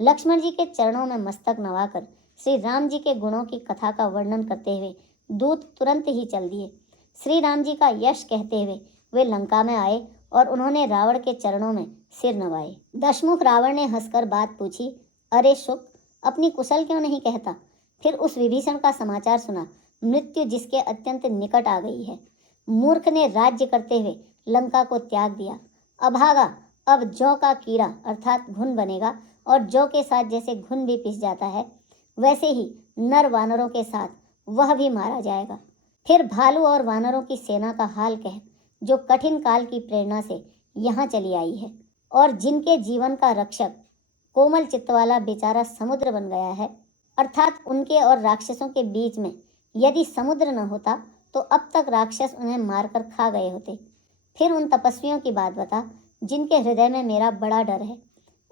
लक्ष्मण जी के चरणों में मस्तक नवाकर श्री राम जी के गुणों की कथा का वर्णन करते हुए दूत तुरंत ही चल दिए। श्री राम जी का यश कहते हुए वे लंका में आए और उन्होंने रावण के चरणों में सिर नवाए। दशमुख रावण ने हंसकर बात पूछी, अरे शुक, अपनी कुशल क्यों नहीं कहता? फिर उस विभीषण का समाचार सुना, मृत्यु जिसके अत्यंत निकट आ गई है। मूर्ख ने राज्य करते हुए लंका को त्याग दिया। अभागा, अब जौ का कीड़ा अर्थात घुन बनेगा, और जौ के साथ जैसे घुन भी पिस जाता है वैसे ही नर वानरों के साथ वह भी मारा जाएगा। फिर भालू और वानरों की सेना का हाल कह, जो कठिन काल की प्रेरणा से यहाँ चली आई है और जिनके जीवन का रक्षक कोमल चित्त वाला बेचारा समुद्र बन गया है। अर्थात उनके और राक्षसों के बीच में यदि समुद्र न होता तो अब तक राक्षस उन्हें मारकर खा गए होते। फिर उन तपस्वियों की बात बता जिनके हृदय में मेरा बड़ा डर है।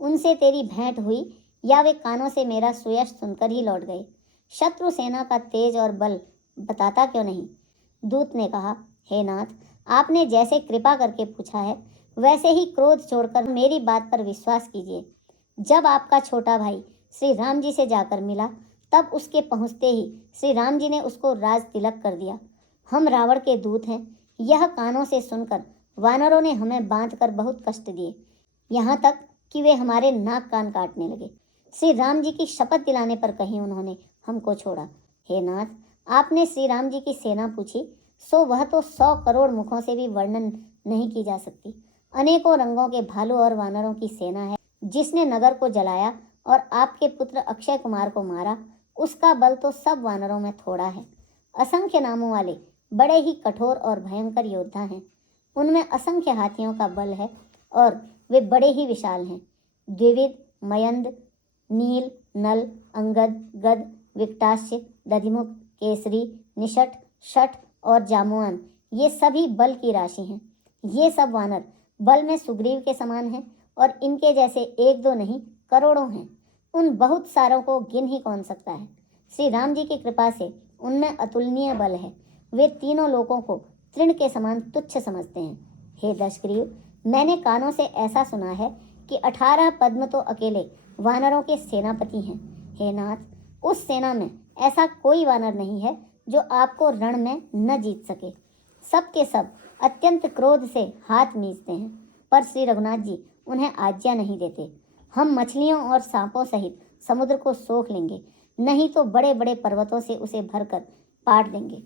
उनसे तेरी भेंट हुई या वे कानों से मेरा सुयश सुनकर ही लौट गए? शत्रु सेना का तेज और बल बताता क्यों नहीं? दूत ने कहा, हे नाथ, आपने जैसे कृपा करके पूछा है वैसे ही क्रोध छोड़कर मेरी बात पर विश्वास कीजिए। जब आपका छोटा भाई श्री राम जी से जाकर मिला तब उसके पहुँचते ही श्री राम जी ने उसको राज तिलक कर दिया। हम रावण के दूत हैं, यह कानों से सुनकर वानरों ने हमें बांधकर बहुत कष्ट दिए, यहाँ तक कि वे हमारे नाक कान काटने लगे। श्री राम जी की शपथ दिलाने पर कहीं उन्होंने हमको छोड़ा। हे नाथ, आपने श्री राम जी की सेना पूछी, सो वह तो 100 करोड़ मुखों से भी वर्णन नहीं की जा सकती। अनेकों रंगों के भालू और वानरों की सेना है, जिसने नगर को जलाया और आपके पुत्र अक्षय कुमार को मारा, उसका बल तो सब वानरों में थोड़ा है। असंख्य नामों वाले बड़े ही कठोर और भयंकर योद्धा हैं, उनमें असंख्य हाथियों का बल है और वे बड़े ही विशाल हैं। द्विविद, मयंद, नील, नल, अंगद, गद, विकटास्य, दधिमुख, केसरी, निषट, शठ और जामुआन, ये सभी बल की राशि हैं। ये सब वानर बल में सुग्रीव के समान हैं और इनके जैसे एक दो नहीं करोड़ों हैं। उन बहुत सारों को गिन ही कौन सकता है। श्री राम जी की कृपा से उनमें अतुलनीय बल है। वे तीनों लोगों को तृण के समान तुच्छ समझते हैं। हे दशग्रीव, मैंने कानों से ऐसा सुना है कि 18 पद्म तो अकेले वानरों के सेनापति हैं। हे नाथ, उस सेना में ऐसा कोई वानर नहीं है जो आपको रण में न जीत सके। सब के सब अत्यंत क्रोध से हाथ मींचते हैं, पर श्री रघुनाथ जी उन्हें आज्ञा नहीं देते। हम मछलियों और सांपों सहित समुद्र को सोख लेंगे, नहीं तो बड़े बड़े पर्वतों से उसे भरकर पाट देंगे।